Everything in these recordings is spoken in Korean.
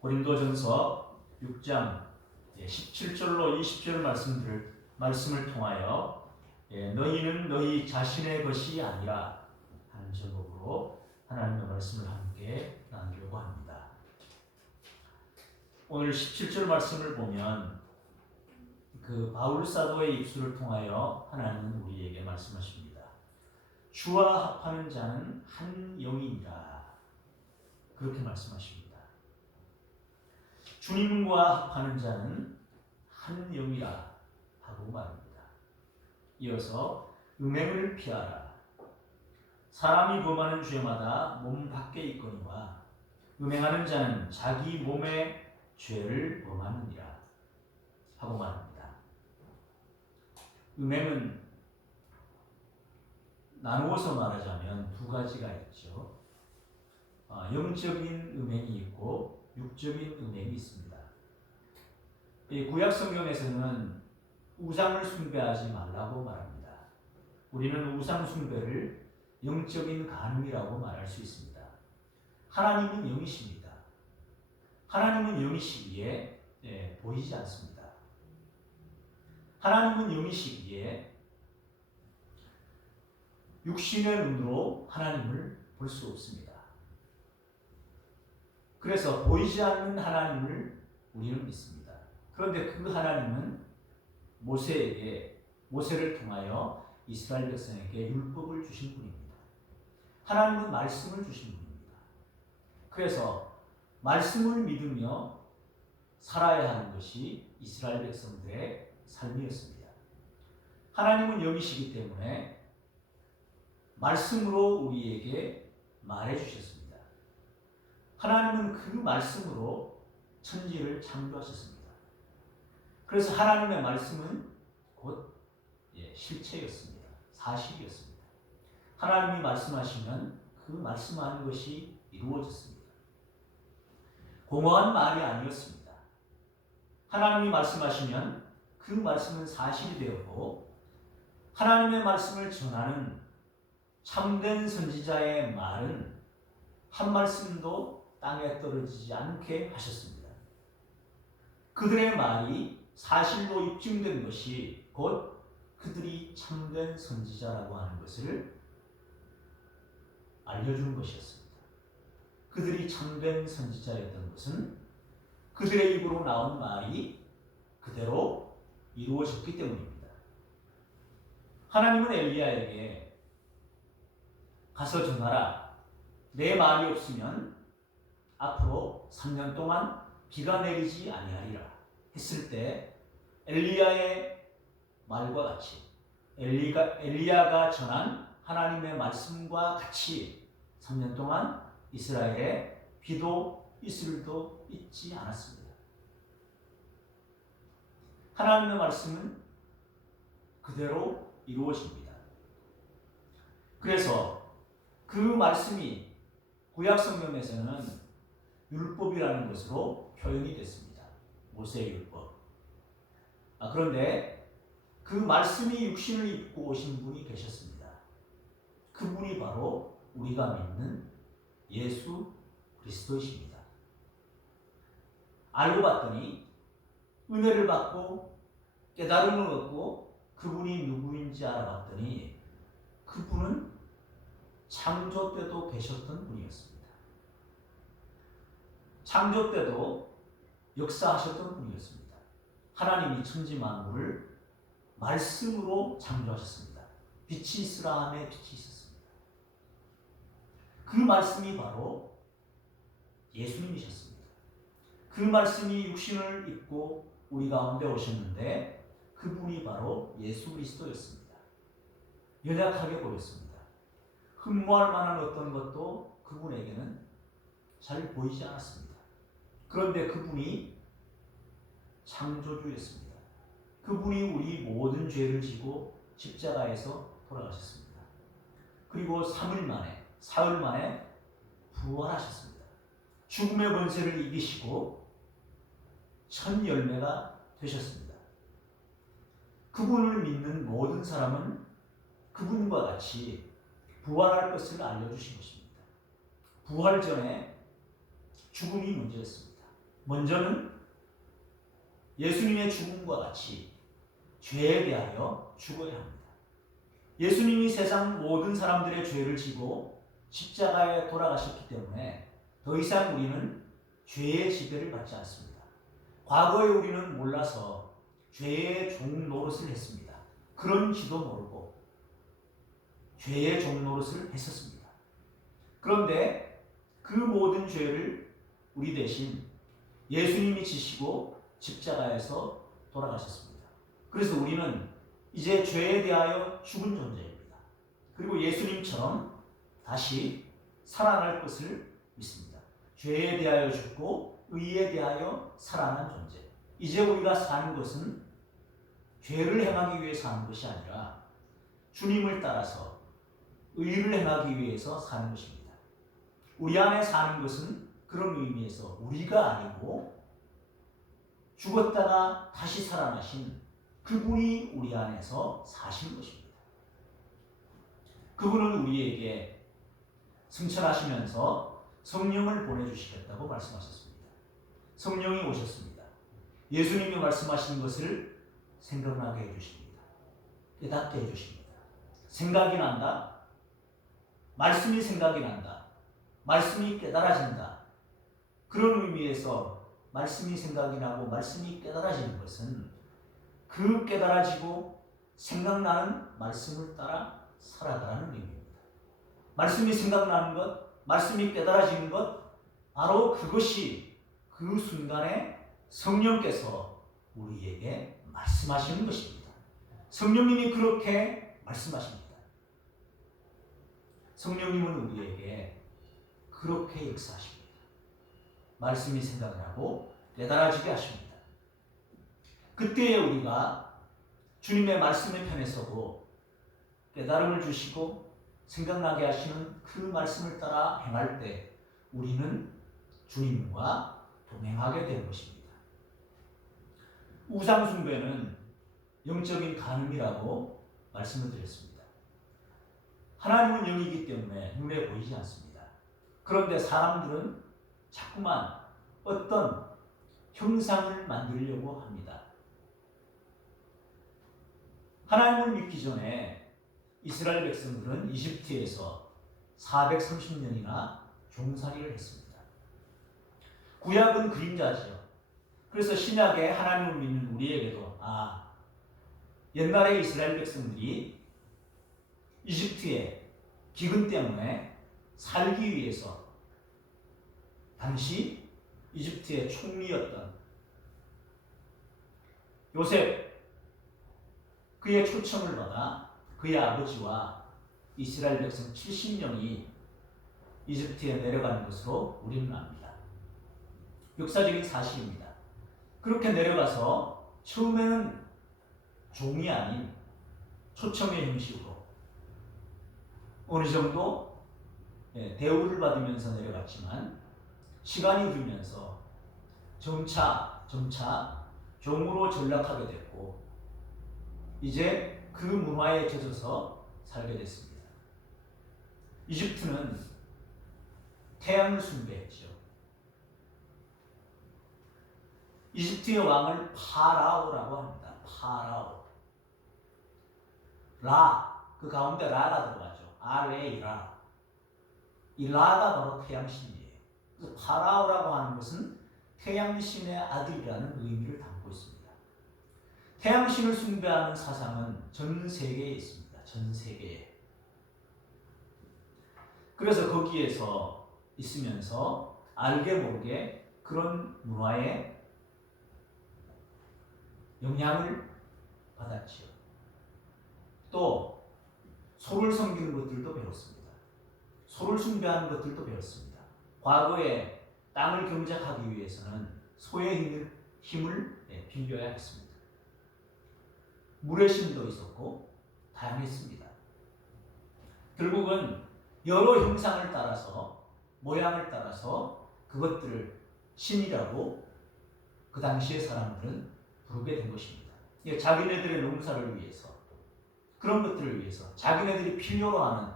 고린도전서 6장 17절로 20절 말씀을 통하여 너희는 너희 자신의 것이 아니라 하는 제목으로 하나님의 말씀을 함께 나누려고 합니다. 오늘 17절 말씀을 보면 그 바울 사도의 입술을 통하여 하나님은 우리에게 말씀하십니다. 주와 합하는 자는 한 영이니라. 그렇게 말씀하십니다. 주님과 합하는 자는 한 영이라 하고 말합니다. 이어서 음행을 피하라. 사람이 범하는 죄마다 몸 밖에 있거니와 음행하는 자는 자기 몸의 죄를 범하느니라 하고 말합니다. 음행은 나누어서 말하자면 두 가지가 있죠. 영적인 음행이 있고 육적인 음행이 있습니다. 이 구약 성경에서는 우상을 숭배하지 말라고 말합니다. 우리는 우상 숭배를 영적인 간음이라고 말할 수 있습니다. 하나님은 영이십니다. 하나님은 영이시기에 보이지 않습니다. 하나님은 영이시기에 육신의 눈으로 하나님을 볼 수 없습니다. 그래서 보이지 않는 하나님을 우리는 믿습니다. 그런데 그 하나님은 모세를 통하여 이스라엘 백성에게 율법을 주신 분입니다. 하나님은 말씀을 주신 분입니다. 그래서 말씀을 믿으며 살아야 하는 것이 이스라엘 백성들의 삶이었습니다. 하나님은 영이시기 때문에 말씀으로 우리에게 말해주셨습니다. 하나님은 그 말씀으로 천지를 창조하셨습니다. 그래서 하나님의 말씀은 곧 실체였습니다. 사실이었습니다. 하나님이 말씀하시면 그 말씀하는 것이 이루어졌습니다. 공허한 말이 아니었습니다. 하나님이 말씀하시면 그 말씀은 사실이 되었고 하나님의 말씀을 전하는 참된 선지자의 말은 한 말씀도 땅에 떨어지지 않게 하셨습니다. 그들의 말이 사실로 입증된 것이 곧 그들이 참된 선지자라고 하는 것을 알려주는 것이었습니다. 그들이 참된 선지자였던 것은 그들의 입으로 나온 말이 그대로 이루어졌기 때문입니다. 하나님은 엘리야에게 가서 전하라. 내 말이 없으면 앞으로 3년 동안 비가 내리지 아니하리라 했을 때 엘리야의 말과 같이 엘리야가 전한 하나님의 말씀과 같이 3년 동안 이스라엘에 비도 이슬도 있지 않았습니다. 하나님의 말씀은 그대로 이루어집니다. 그래서 그 말씀이 구약 성경에서는 율법이라는 것으로 표현이 됐습니다. 모세의 율법. 그런데 그 말씀이 육신을 입고 오신 분이 계셨습니다. 그분이 바로 우리가 믿는 예수 그리스도이십니다. 알고 봤더니 은혜를 받고 깨달음을 얻고 그분이 누구인지 알아봤더니 그분은 창조 때도 계셨던 분이었습니다. 창조 때도 역사하셨던 분이었습니다. 하나님이 천지 만물을 말씀으로 창조하셨습니다. 빛이 있으라 하매 빛이 있었습니다. 그 말씀이 바로 예수님이셨습니다. 그 말씀이 육신을 입고 우리 가운데 오셨는데 그분이 바로 예수 그리스도였습니다. 연약하게 보였습니다. 흠모할 만한 어떤 것도 그분에게는 잘 보이지 않았습니다. 그런데 그분이 창조주였습니다. 그분이 우리 모든 죄를 지고 십자가에서 돌아가셨습니다. 그리고 사흘 만에 부활하셨습니다. 죽음의 권세를 이기시고 첫 열매가 되셨습니다. 그분을 믿는 모든 사람은 그분과 같이 부활할 것을 알려주신 것입니다. 부활 전에 죽음이 문제였습니다. 먼저는 예수님의 죽음과 같이 죄에 대하여 죽어야 합니다. 예수님이 세상 모든 사람들의 죄를 지고 십자가에 돌아가셨기 때문에 더 이상 우리는 죄의 지배를 받지 않습니다. 과거에 우리는 몰라서 죄의 종 노릇을 했습니다. 그런지도 모르고 죄의 종 노릇을 했었습니다. 그런데 그 모든 죄를 우리 대신 예수님이 지시고 십자가에서 돌아가셨습니다. 그래서 우리는 이제 죄에 대하여 죽은 존재입니다. 그리고 예수님처럼 다시 살아날 것을 믿습니다. 죄에 대하여 죽고 의에 대하여 살아난 존재. 이제 우리가 사는 것은 죄를 행하기 위해 사는 것이 아니라 주님을 따라서 의를 행하기 위해서 사는 것입니다. 우리 안에 사는 것은 그런 의미에서 우리가 아니고 죽었다가 다시 살아나신 그분이 우리 안에서 사시는 것입니다. 그분은 우리에게 승천하시면서 성령을 보내주시겠다고 말씀하셨습니다. 성령이 오셨습니다. 예수님이 말씀하신 것을 생각나게 해주십니다. 깨닫게 해주십니다. 생각이 난다. 말씀이 생각이 난다. 말씀이 깨달아진다. 그런 의미에서 말씀이 생각이 나고 말씀이 깨달아지는 것은 그 깨달아지고 생각나는 말씀을 따라 살아가라는 의미입니다. 말씀이 생각나는 것, 말씀이 깨달아지는 것, 바로 그것이 그 순간에 성령께서 우리에게 말씀하시는 것입니다. 성령님이 그렇게 말씀하십니다. 성령님은 우리에게 그렇게 역사하십니다. 말씀이 생각나고 깨달아지게 하십니다. 그때에 우리가 주님의 말씀의 편에 서고 깨달음을 주시고 생각나게 하시는 그 말씀을 따라 행할 때 우리는 주님과 동행하게 되는 것입니다. 우상숭배는 영적인 간음이라고 말씀을 드렸습니다. 하나님은 영이기 때문에 눈에 보이지 않습니다. 그런데 사람들은 자꾸만 어떤 형상을 만들려고 합니다. 하나님을 믿기 전에 이스라엘 백성들은 이집트에서 430년이나 종살이를 했습니다. 구약은 그림자죠. 그래서 신약에 하나님을 믿는 우리에게도 옛날에 이스라엘 백성들이 이집트의 기근 때문에 살기 위해서 당시 이집트의 총리였던 요셉, 그의 초청을 받아 그의 아버지와 이스라엘 백성 70명이 이집트에 내려가는 것으로 우리는 압니다. 역사적인 사실입니다. 그렇게 내려가서 처음에는 종이 아닌 초청의 형식으로 어느 정도 대우를 받으면서 내려갔지만 시간이 흐르면서 점차 종으로 전락하게 됐고 이제 그 문화에 젖어서 살게 됐습니다. 이집트는 태양을 숭배했죠. 이집트의 왕을 파라오라고 합니다. 파라오. 그 가운데 라가 들어가죠. RA, 라. 이 라가 바로 태양신이에요. 그래서 파라오라고 하는 것은 태양신의 아들이라는 의미를 담고 있습니다. 태양신을 숭배하는 사상은 전 세계에 있습니다. 전 세계에. 그래서 거기에서 있으면서 알게 모르게 그런 문화에 영향을 받았지요. 또 소를 섬기는 것들도 배웠습니다. 소를 숭배하는 것들도 배웠습니다. 과거에 땅을 경작하기 위해서는 소의 힘을 빌려야 했습니다. 물의 신도 있었고 다양했습니다. 결국은 여러 형상을 따라서 모양을 따라서 그것들을 신이라고 그 당시의 사람들은 부르게 된 것입니다. 자기네들의 농사를 위해서 그런 것들을 위해서 자기네들이 필요로 하는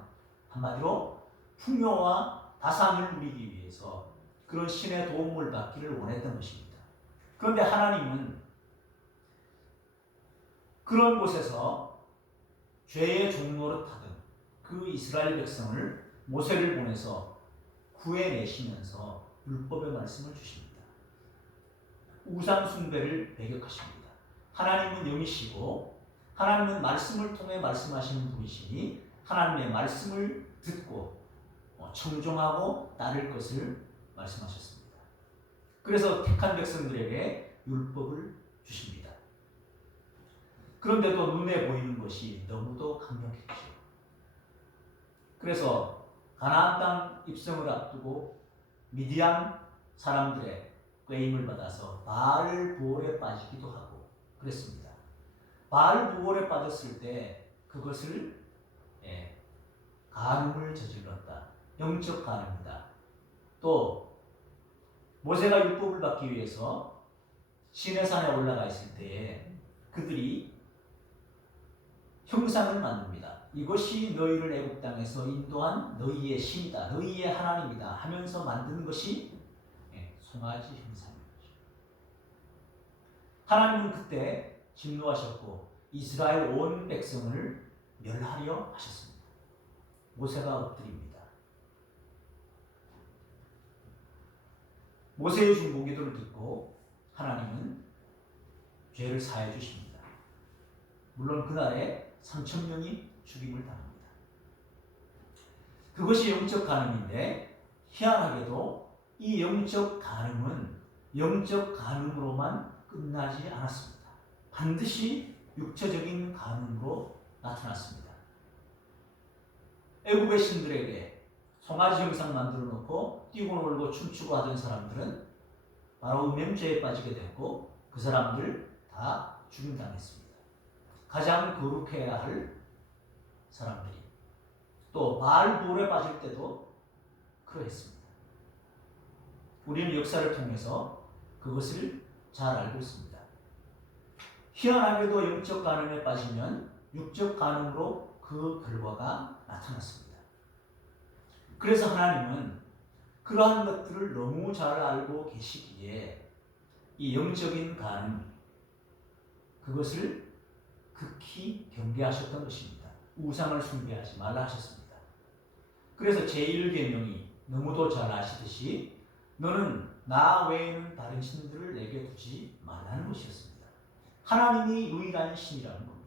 한마디로 풍요와 다산을 누리기 위해서 그런 신의 도움을 받기를 원했던 것입니다. 그런데 하나님은 그런 곳에서 죄의 종노릇하던 그 이스라엘 백성을 모세를 보내서 구해내시면서 율법의 말씀을 주십니다. 우상 숭배를 배격하십니다. 하나님은 영이시고 하나님은 말씀을 통해 말씀하시는 분이시니 하나님의 말씀을 듣고 청종하고 따를 것을 말씀하셨습니다. 그래서 택한 백성들에게 율법을 주십니다. 그런데도 눈에 보이는 것이 너무도 강력했죠. 그래서 가나안 땅 입성을 앞두고 미디안 사람들의 꾀임을 받아서 바알 부올에 빠지기도 하고 그랬습니다. 바알 부올에 빠졌을 때 그것을 간음을 저질렀다. 영적 간음이다. 또 모세가 율법을 받기 위해서 시내산에 올라가 있을 때에 그들이 형상을 만듭니다. 이것이 너희를 애굽 땅에서 인도한 너희의 신이다. 너희의 하나님이다 하면서 만드는 것이 송아지 형상이었죠. 하나님은 그때 진노하셨고 이스라엘 온 백성을 멸하려 하셨습니다. 모세가 엎드립니다. 모세의 중보기도를 듣고 하나님은 죄를 사해 주십니다. 물론 그날에 3,000명이 죽임을 당합니다. 그것이 영적 간음인데 희한하게도 이 영적 간음은 영적 간음으로만 끝나지 않았습니다. 반드시 육체적인 간음으로 나타났습니다. 애굽의 신들에게 송아지 형상 만들어 놓고 뛰고 놀고 춤추고 하던 사람들은 바로 음행죄에 빠지게 됐고 그 사람들 다 죽임당했습니다. 가장 거룩해야 할 사람들이 또 바알 부올에 빠질 때도 그러했습니다. 우리는 역사를 통해서 그것을 잘 알고 있습니다. 희한하게도 영적 간음에 빠지면 육적 간음으로 그 결과가 나타났습니다. 그래서 하나님은 그러한 것들을 너무 잘 알고 계시기에 이 영적인 간음 그것을 극히 경계하셨던 것입니다. 우상을 숭배하지 말라 하셨습니다. 그래서 제1계명이 너무도 잘 아시듯이 너는 나 외에는 다른 신들을 내게 두지 말라는 것이었습니다. 하나님이 유일한 신이라는 겁니다.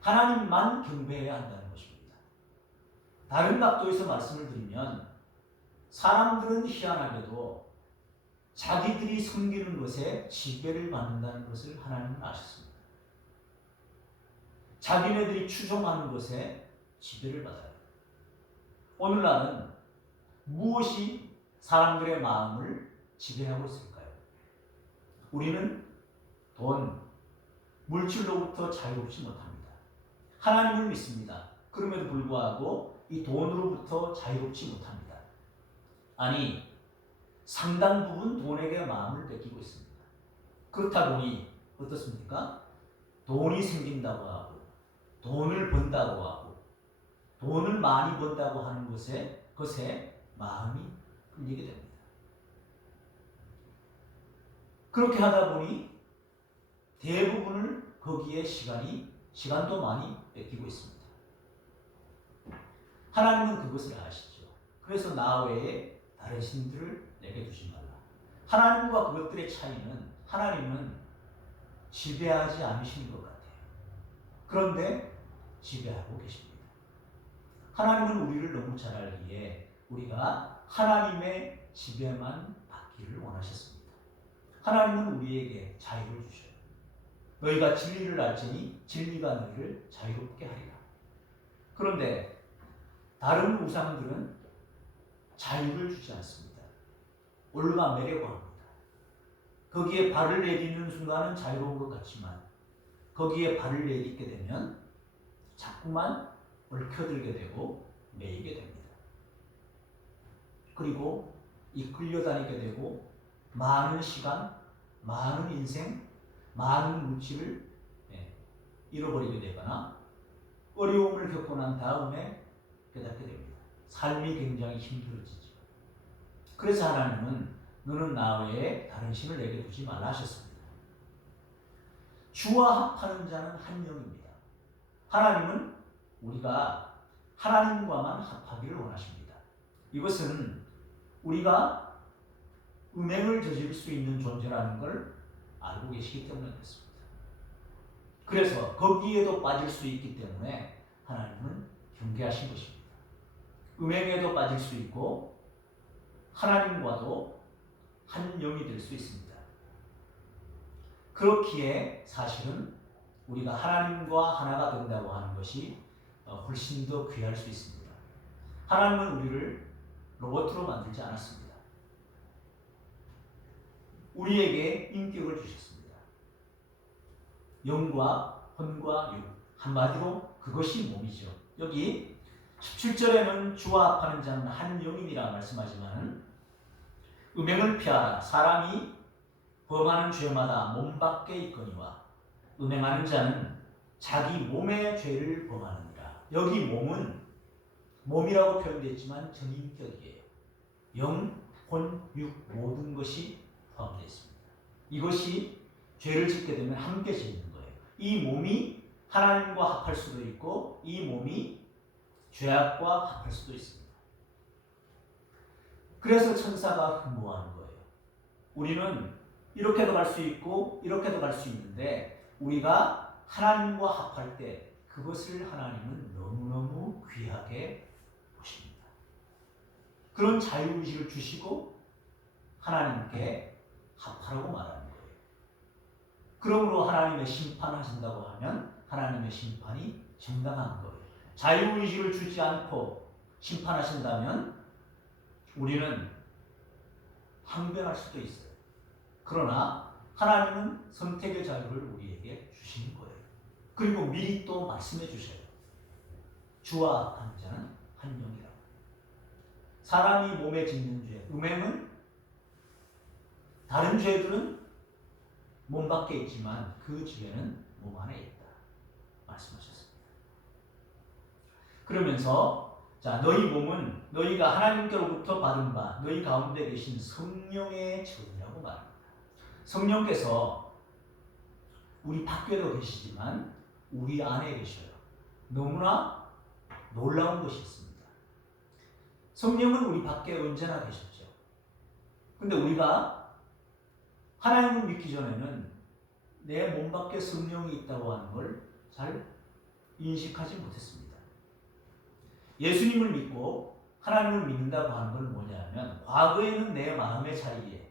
하나님만 경배해야 한다는 것입니다. 다른 각도에서 말씀을 드리면 사람들은 희한하게도 자기들이 섬기는 것에 지배를 받는다는 것을 하나님은 아셨습니다. 자기네들이 추종하는 것에 지배를 받아요. 오늘날은 무엇이 사람들의 마음을 지배하고 있을까요? 우리는 돈, 물질로부터 자유롭지 못합니다. 하나님을 믿습니다. 그럼에도 불구하고 이 돈으로부터 자유롭지 못합니다. 아니, 상당 부분 돈에게 마음을 뺏기고 있습니다. 그렇다 보니 어떻습니까? 돈이 생긴다고 하고 돈을 번다고 하고 돈을 많이 번다고 하는 것에 마음이 끌리게 됩니다. 그렇게 하다 보니 대부분을 거기에 시간도 많이 뺏기고 있습니다. 하나님은 그것을 아시죠. 그래서 나 외에 다른 신들을 내게 두지 말라. 하나님과 그것들의 차이는 하나님은 지배하지 않으시는 것 같아요. 그런데 지배하고 계십니다. 하나님은 우리를 너무 잘 알기에 우리가 하나님의 지배만 받기를 원하셨습니다. 하나님은 우리에게 자유를 주셔요. 너희가 진리를 알지니 진리가 너희를 자유롭게 하리라. 그런데 다른 우상들은 자유를 주지 않습니다. 올가매려고 합니다. 거기에 발을 내딛는 순간은 자유로운 것 같지만 거기에 발을 내딛게 되면 자꾸만 얽혀들게 되고 매이게 됩니다. 그리고 이끌려 다니게 되고 많은 시간, 많은 인생, 많은 물질을 잃어버리게 되거나 어려움을 겪고 난 다음에 깨닫게 됩니다. 삶이 굉장히 힘들어지죠. 그래서 하나님은 너는 나 외에 다른 신을 내게 두지 말라 하셨습니다. 주와 합하는 자는 한 영입니다. 하나님은 우리가 하나님과만 합하기를 원하십니다. 이것은 우리가 음행을 저지를 수 있는 존재라는 걸 알고 계시기 때문에 그렇습니다. 그래서 거기에도 빠질 수 있기 때문에 하나님은 경계하신 것입니다. 음행에도 빠질 수 있고 하나님과도 한 영이 될 수 있습니다. 그렇기에 사실은 우리가 하나님과 하나가 된다고 하는 것이 훨씬 더 귀할 수 있습니다. 하나님은 우리를 로봇으로 만들지 않았습니다. 우리에게 인격을 주셨습니다. 영과 혼과 육, 한마디로 그것이 몸이죠. 여기 17절에는 주와 합하는 자는 한 영이니라 말씀하지만 음행을 피하라. 사람이 범하는 죄마다 몸 밖에 있거니와 음행하는 자는 자기 몸의 죄를 범하느니라. 여기 몸은 몸이라고 표현되었지만 전인격이에요. 영, 혼, 육 모든 것이 포함되어 있습니다. 이것이 죄를 짓게 되면 함께 짓는 거예요. 이 몸이 하나님과 합할 수도 있고 이 몸이 죄악과 합할 수도 있습니다. 그래서 천사가 흥모하는 거예요. 우리는 이렇게도 갈 수 있고 이렇게도 갈 수 있는데 우리가 하나님과 합할 때 그것을 하나님은 너무너무 귀하게 보십니다. 그런 자유의지를 주시고 하나님께 합하라고 말하는 거예요. 그러므로 하나님의 심판하신다고 하면 하나님의 심판이 정당한 거예요. 자유의지를 주지 않고 심판하신다면 우리는 항변할 수도 있어요. 그러나 하나님은 선택의 자유를 우리에게 주시는 거예요. 그리고 미리 또 말씀해 주셔요. 주와 합한 자는 한 영이라고. 사람이 몸에 짓는 죄, 음행은 다른 죄들은 몸 밖에 있지만 그 죄는 몸 안에 있다 말씀하셨습니다. 그러면서 자, 너희 몸은 너희가 하나님께로부터 받은 바 너희 가운데 계신 성령의 전이라고 말합니다. 성령께서 우리 밖에도 계시지만 우리 안에 계셔요. 너무나 놀라운 것이 있습니다. 성령은 우리 밖에 언제나 계셨죠. 근데 우리가 하나님을 믿기 전에는 내 몸 밖에 성령이 있다고 하는 걸 잘 인식하지 못했습니다. 예수님을 믿고 하나님을 믿는다고 하는 건 뭐냐면 과거에는 내 마음의 자리에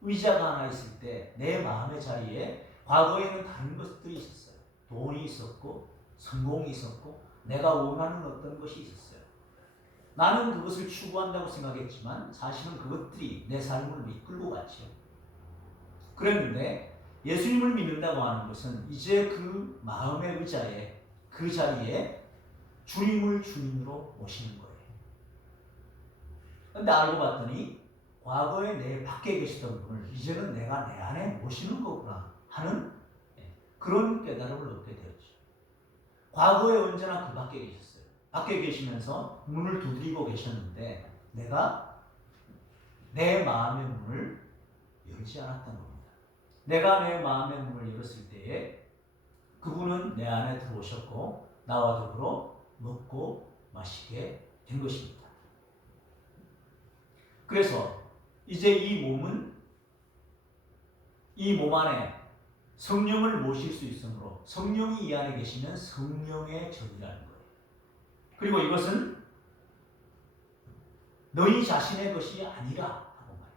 의자가 하나 있을 때 내 마음의 자리에 과거에는 다른 것들이 있었어요. 돈이 있었고 성공이 있었고 내가 원하는 어떤 것이 있었어요. 나는 그것을 추구한다고 생각했지만 사실은 그것들이 내 삶을 이끌고 갔죠. 그랬는데 예수님을 믿는다고 하는 것은 이제 그 마음의 의자에 그 자리에 주님을 주님으로 모시는 거예요. 근데 알고 봤더니 과거에 내 밖에 계시던 분을 이제는 내가 내 안에 모시는 거구나 하는 그런 깨달음을 얻게 되었죠. 과거에 언제나 그 밖에 계셨어요. 밖에 계시면서 문을 두드리고 계셨는데 내가 내 마음의 문을 열지 않았던 겁니다. 내가 내 마음의 문을 열었을 때에 그분은 내 안에 들어오셨고 나와 더불어 먹고 마시게 된 것입니다. 그래서 이제 이 몸은 이 몸 안에 성령을 모실 수 있으므로 성령이 이 안에 계시면 성령의 전이라는 거예요. 그리고 이것은 너희 자신의 것이 아니라 하고 말해요.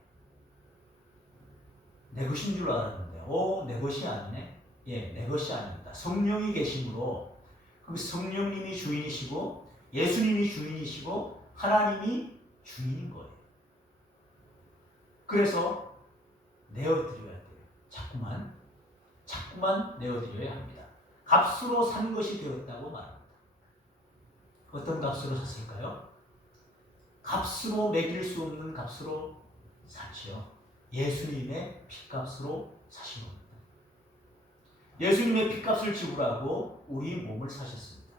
내 것인 줄 알았는데 내 것이 아니네. 내 것이 아닙니다. 성령이 계심으로 그 성령님이 주인이시고 예수님이 주인이시고 하나님이 주인인 거예요. 그래서 내어드려야 돼요. 자꾸만 내어드려야 합니다. 값으로 산 것이 되었다고 말합니다. 어떤 값으로 샀을까요? 값으로 매길 수 없는 값으로 샀죠. 예수님의 핏값으로 사신 겁니다. 예수님의 핏값을 지불하고 우리 몸을 사셨습니다.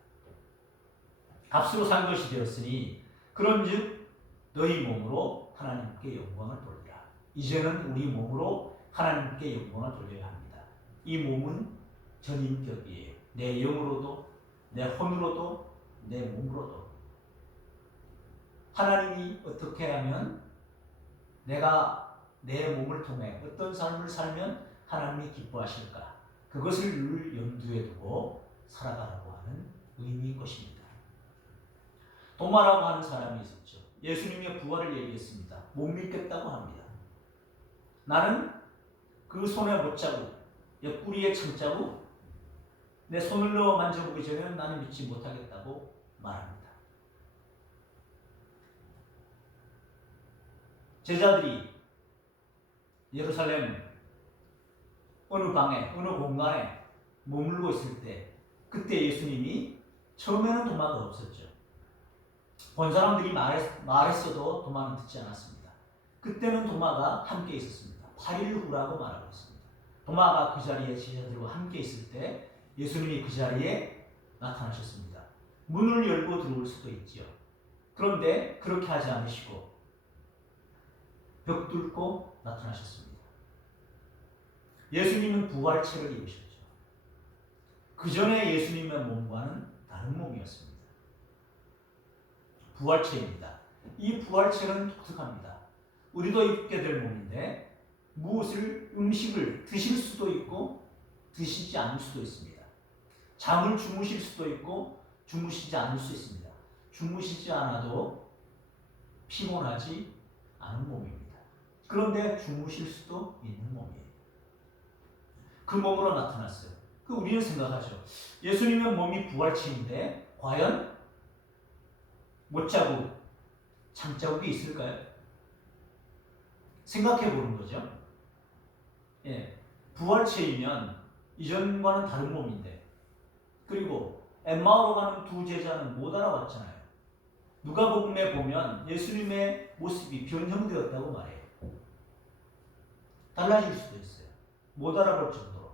값으로 산 것이 되었으니 그런즉 너희 몸으로 하나님께 영광을 돌리라. 이제는 우리 몸으로 하나님께 영광을 돌려야 합니다. 이 몸은 전인격이에요. 내 영으로도, 내 혼으로도, 내 몸으로도. 하나님이 어떻게 하면 내가 내 몸을 통해 어떤 삶을 살면 하나님이 기뻐하실까? 그것을 늘 염두에 두고 살아가라고 하는 의미인 것입니다. 도마라고 하는 사람이 있었죠. 예수님의 부활을 얘기했습니다. 못 믿겠다고 합니다. 나는 그 손에 못자국, 옆구리에 창자국, 내 손을 넣어 만져보기 전에는 나는 믿지 못하겠다고 말합니다. 제자들이 예루살렘 어느 방에, 어느 공간에 머물고 있을 때 그때 예수님이 처음에는 도마가 없었죠. 본 사람들이 말했어도 도마는 듣지 않았습니다. 그때는 도마가 함께 있었습니다. 8일 후라고 말하고 있습니다. 도마가 그 자리에 제자들과 함께 있을 때 예수님이 그 자리에 나타나셨습니다. 문을 열고 들어올 수도 있지요. 그런데 그렇게 하지 않으시고 벽 뚫고 나타나셨습니다. 예수님은 부활체를 입으셨죠. 그 전에 예수님의 몸과는 다른 몸이었습니다. 부활체입니다. 이 부활체는 독특합니다. 우리도 입게 될 몸인데 무엇을 음식을 드실 수도 있고 드시지 않을 수도 있습니다. 잠을 주무실 수도 있고 주무시지 않을 수 있습니다. 주무시지 않아도 피곤하지 않은 몸입니다. 그런데 주무실 수도 있는 몸이에요. 그 몸으로 나타났어요. 우리는 생각하죠. 예수님의 몸이 부활체인데 과연 못자국, 창자국이 있을까요? 생각해 보는 거죠. 예, 부활체이면 이전과는 다른 몸인데, 그리고 엠마오로 가는 두 제자는 못 알아봤잖아요. 누가복음에 보면 예수님의 모습이 변형되었다고 말해요. 달라질 수도 있어요. 못 알아볼 정도로.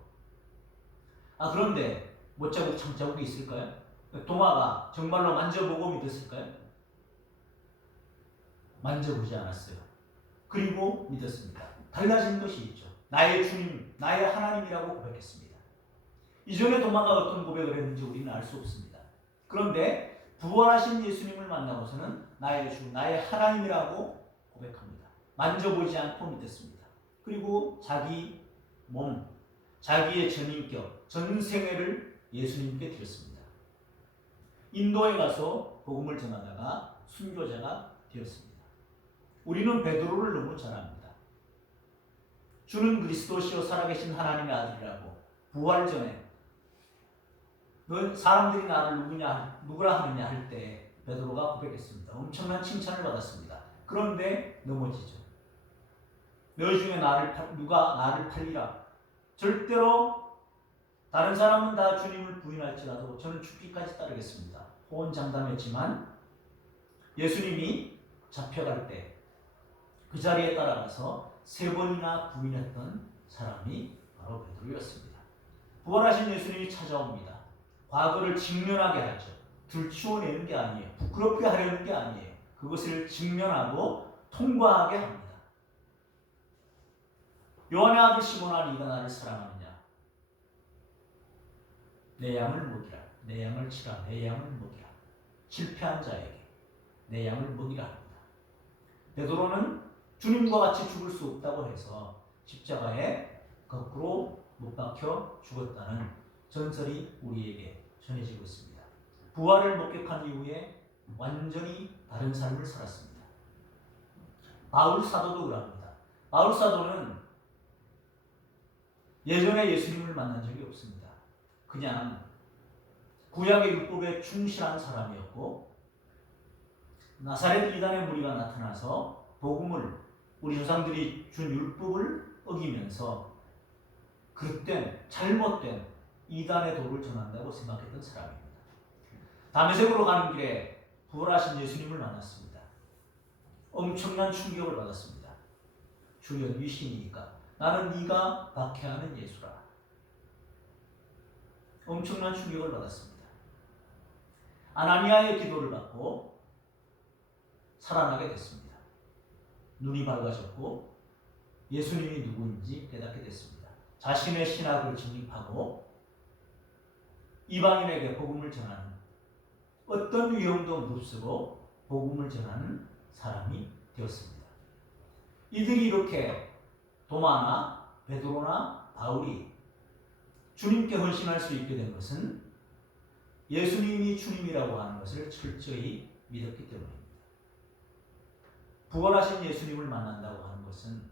그런데 못자국, 창자국이 있을까요? 도마가 정말로 만져보고 믿었을까요? 만져보지 않았어요. 그리고 믿었습니다. 달라진 것이 있죠. 나의 주님, 나의 하나님이라고 고백했습니다. 이전에 도마가 어떤 고백을 했는지 우리는 알 수 없습니다. 그런데 부활하신 예수님을 만나고서는 나의 주, 나의 하나님이라고 고백합니다. 만져보지 않고 믿었습니다. 그리고 자기 몸, 자기의 전인격, 전생애를 예수님께 드렸습니다. 인도에 가서 복음을 전하다가 순교자가 되었습니다. 우리는 베드로를 너무 잘 압니다. 주는 그리스도시요 살아계신 하나님의 아들이라고 부활 전에 사람들이 나를 누구라 하느냐 할 때 베드로가 고백했습니다. 엄청난 칭찬을 받았습니다. 그런데 넘어지죠. 너희 중에 누가 나를 팔리라. 절대로 다른 사람은 다 주님을 부인할지라도 저는 죽기까지 따르겠습니다. 호언장담했지만 예수님이 잡혀갈 때 그 자리에 따라가서 3번이나 부인했던 사람이 바로 베드로였습니다. 부활하신 예수님이 찾아옵니다. 과거를 직면하게 하죠. 들추어내는 게 아니에요. 부끄럽게 하려는 게 아니에요. 그것을 직면하고 통과하게 합니다. 요한의 아들 시몬아, 네가 나를 사랑하느냐? 내 양을 먹이라. 내 양을 치라. 내 양을 먹이라. 실패한 자에게 내 양을 먹이라 합니다. 베드로는 주님과 같이 죽을 수 없다고 해서 십자가에 거꾸로 못 박혀 죽었다는 전설이 우리에게 전해지고 있습니다. 부활을 목격한 이후에 완전히 다른 삶을 살았습니다. 바울 사도도 그럽니다. 바울 사도는 예전에 예수님을 만난 적이 없습니다. 그냥 구약의 율법에 충실한 사람이었고 나사렛 이단의 무리가 나타나서 복음을 우리 조상들이 준 율법을 어기면서 그릇된 잘못된 이단의 도를 전한다고 생각했던 사람입니다. 다메섹으로 가는 길에 부활하신 예수님을 만났습니다. 엄청난 충격을 받았습니다. 주여 위신이니까 나는 네가 박해하는 예수라. 엄청난 충격을 받았습니다. 아나니아의 기도를 받고 살아나게 됐습니다. 눈이 밝아졌고 예수님이 누구인지 깨닫게 됐습니다. 자신의 신학을 진입하고 이방인에게 복음을 전하는, 어떤 위험도 무릅쓰고 복음을 전하는 사람이 되었습니다. 이들이 이렇게 도마나 베드로나 바울이 주님께 헌신할 수 있게 된 것은 예수님이 주님이라고 하는 것을 철저히 믿었기 때문입니다. 부활하신 예수님을 만난다고 하는 것은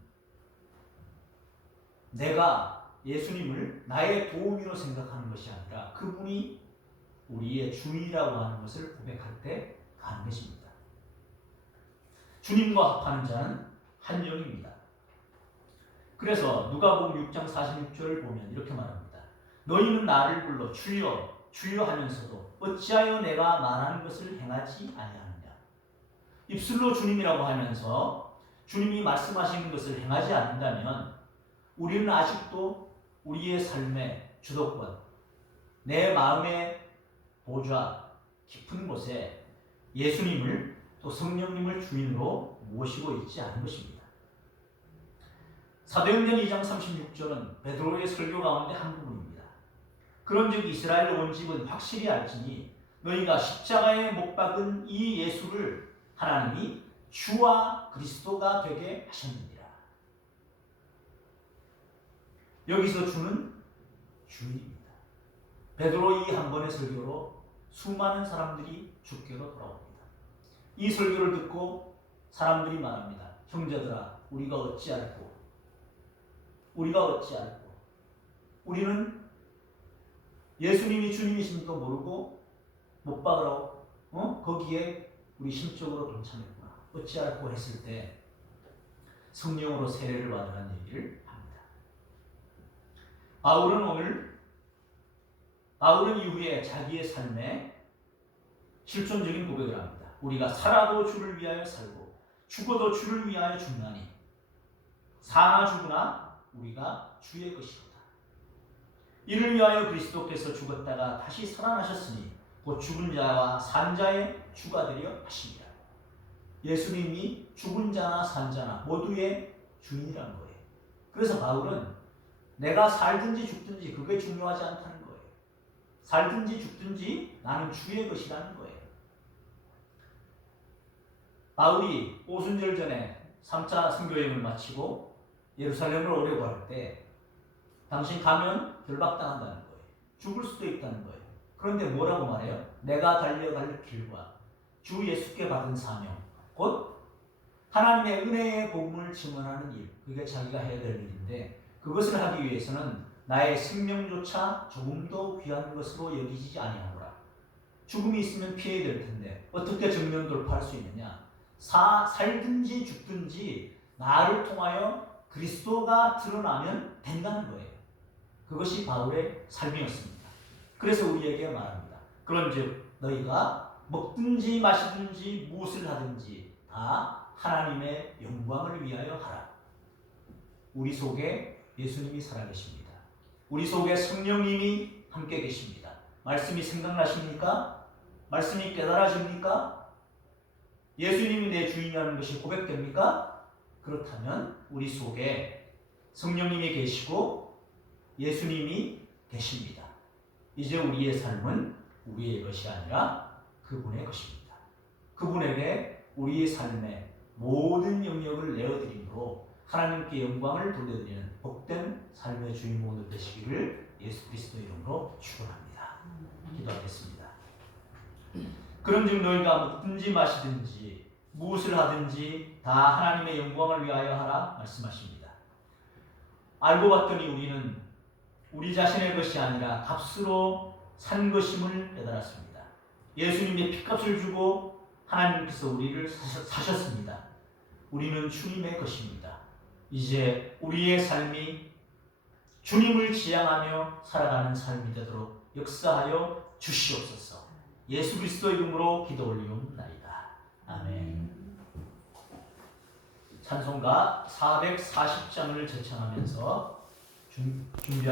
내가 예수님을 나의 도우미로 생각하는 것이 아니라 그분이 우리의 주인이라고 하는 것을 고백할 때 가는 것입니다. 주님과 합하는 자는 한 영입니다. 그래서 누가복음 6장 46절을 보면 이렇게 말합니다. 너희는 나를 불러 주여 주여 하면서도 어찌하여 내가 말하는 것을 행하지 아니하느냐. 입술로 주님이라고 하면서 주님이 말씀하시는 것을 행하지 않는다면 우리는 아직도 우리의 삶의 주도권, 내 마음의 보좌 깊은 곳에 예수님을 또 성령님을 주인으로 모시고 있지 않은 것입니다. 사도행전 2장 36절은 베드로의 설교 가운데 한 부분입니다. 그런즉 이스라엘 온 집은 확실히 알지니 너희가 십자가에 못 박은 이 예수를 하나님이 주와 그리스도가 되게 하셨느니라. 여기서 주는 주인입니다. 베드로 이 한 번의 설교로 수많은 사람들이 주께로 돌아옵니다. 이 설교를 듣고 사람들이 말합니다. 형제들아, 우리가 어찌할꼬? 우리는 예수님이 주님이심도 모르고 못 박으라고 거기에 우리 심적으로 동참했구나. 어찌할꼬 했을 때 성령으로 세례를 받으라는 얘기를 합니다. 바울은 이후에 자기의 삶에 실존적인 고백을 합니다. 우리가 살아도 주를 위하여 살고 죽어도 주를 위하여 죽나니 사나 죽으나 우리가 주의 것이로다. 이를 위하여 그리스도께서 죽었다가 다시 살아나셨으니 곧 죽은 자와 산 자의 주가 되려 하시니라. 예수님이 죽은 자나 산 자나 모두의 주인이라는 거예요. 그래서 바울은 내가 살든지 죽든지 그게 중요하지 않다는 거예요. 살든지 죽든지 나는 주의 것이라는 거예요. 바울이 오순절 전에 3차 선교여행을 마치고 예루살렘을 오려고 할 때 당신 가면 결박당한다는 거예요. 죽을 수도 있다는 거예요. 그런데 뭐라고 말해요? 내가 달려갈 길과 주 예수께 받은 사명, 곧 하나님의 은혜의 복음을 증언하는 일, 그게 자기가 해야 될 일인데 그것을 하기 위해서는 나의 생명조차 조금도 귀한 것으로 여기지 아니하노라. 죽음이 있으면 피해야 될 텐데 어떻게 정면 돌파할 수 있느냐? 살든지 죽든지 나를 통하여 그리스도가 드러나면 된다는 거예요. 그것이 바울의 삶이었습니다. 그래서 우리에게 말합니다. 그런즉 너희가 먹든지 마시든지 무엇을 하든지 다 하나님의 영광을 위하여 하라. 우리 속에 예수님이 살아계십니다. 우리 속에 성령님이 함께 계십니다. 말씀이 생각나십니까? 말씀이 깨달아집니까? 예수님이 내 주인이라는 것이 고백됩니까? 그렇다면 우리 속에 성령님이 계시고 예수님이 계십니다. 이제 우리의 삶은 우리의 것이 아니라 그분의 것입니다. 그분에게 우리의 삶의 모든 영역을 내어드림으로 하나님께 영광을 돌려드리는 복된 삶의 주인공들 되시기를 예수 그리스도 이름으로 축원합니다. 기도하겠습니다. 그런즉 너희가 먹든지 마시든지 무엇을 하든지 다 하나님의 영광을 위하여 하라 말씀하십니다. 알고 봤더니 우리는 우리 자신의 것이 아니라 값으로 산 것임을 깨달았습니다. 예수님의 피값을 주고 하나님께서 우리를 사셨습니다. 우리는 주님의 것입니다. 이제 우리의 삶이 주님을 지향하며 살아가는 삶이 되도록 역사하여 주시옵소서. 예수 그리스도 이름으로 기도 올리옵나이다. 아멘. 찬송가 440장을 제창하면서 준비할